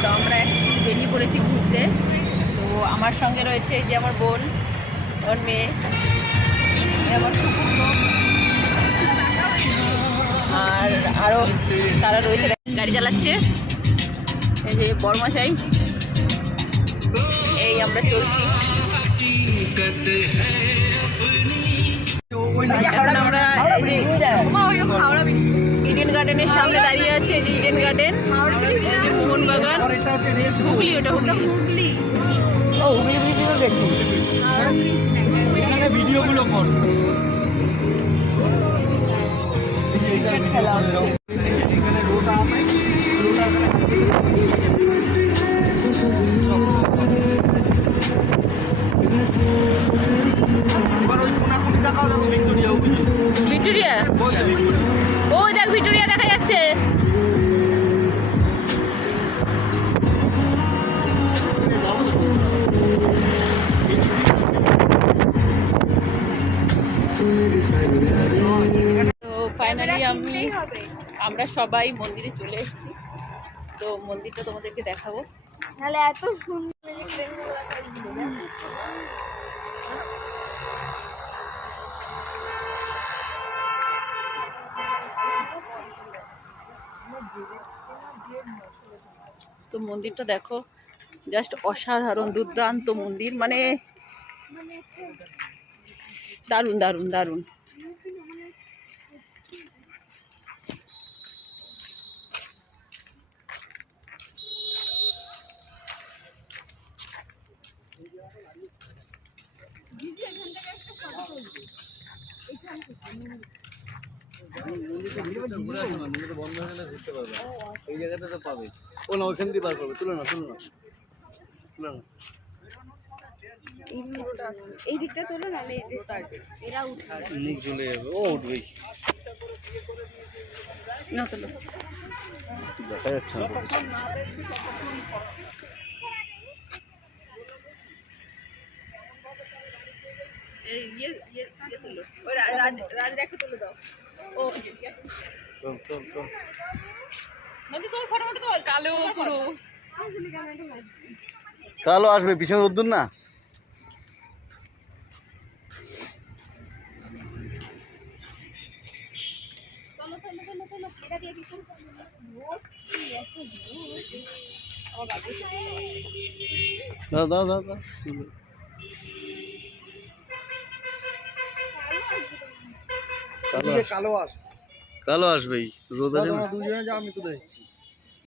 তো আমরা একটু বেরিয়ে পড়েছি ঘুরতে। তো আমার সঙ্গে রয়েছে এই যে আমার বোন, ওর মেয়ে, আমার কুকুর, আর আরও তারা রয়েছে, গাড়ি চালাচ্ছে। এই যে বড়মশাই, এই আমরা চলছি। এখন আমরা এই যে ইডেন গার্ডেনের সামনে দাঁড়িয়ে আছে। এই যে ইডেন গার্ডেন, এই যে মোহনবাগান, হুগলি, ওটা হুগলি। ও হুগলি ব্রিজেও গেছি, ভিডিওগুলো কর। ক্রিকেট খেলা হচ্ছে। ভিক্টোরিয়া, ওই দেখ ভিক্টোরিয়া দেখা যাচ্ছে। তো ফাইনালি আমরা সবাই মন্দিরে চলে এসেছি। তো মন্দিরটা তোমাদেরকে দেখাবো। তাহলে এত সুন্দর তো মন্দিরটা দেখো, জাস্ট অসাধারণ, দুর্দান্ত মন্দির, মানে দারুণ দারুণ দারুণ। বন্ধ হয়ে গেলে ঘুরতে পারবে, এই জায়গাটা তো পাবে। ও না, ওইখান দিয়ে বার করবে। তুলো না, তুলো না, তুলো না, এই দিকটা তোলো, নাহলে এরা উঠবে, মুখ ঝুলে যাবে। ও উঠবেই, না তোলো, দেখা যাচ্ছে না। কালো আসবে, পিছনে রোদ্দুর না। দাও দাও দাও দাও, কালো আসবেই, রোদ আছে না। দুজনে যাও, আমি তুলে দিচ্ছি।